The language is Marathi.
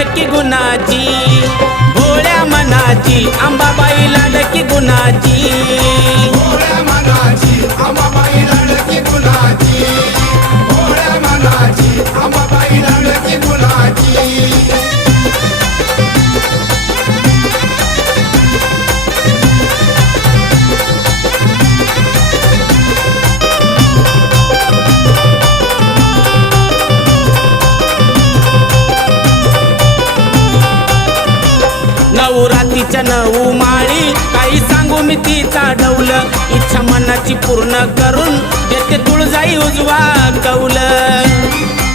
लाडकी गुणाची, भोळ्या मनाची अंबाबाई लाडकी गुणाची, भोळ्या मनाची अंबाबाई लाडकी गुणाची, भोळ्या मनाची अंबाबाई लाडकी गुणाची. नवरात्रीच्या 9 माळी काही सांगू मी तिचा डौल, इच्छा मनाची पूर्ण करून देते तुळजाई उजवा कौल.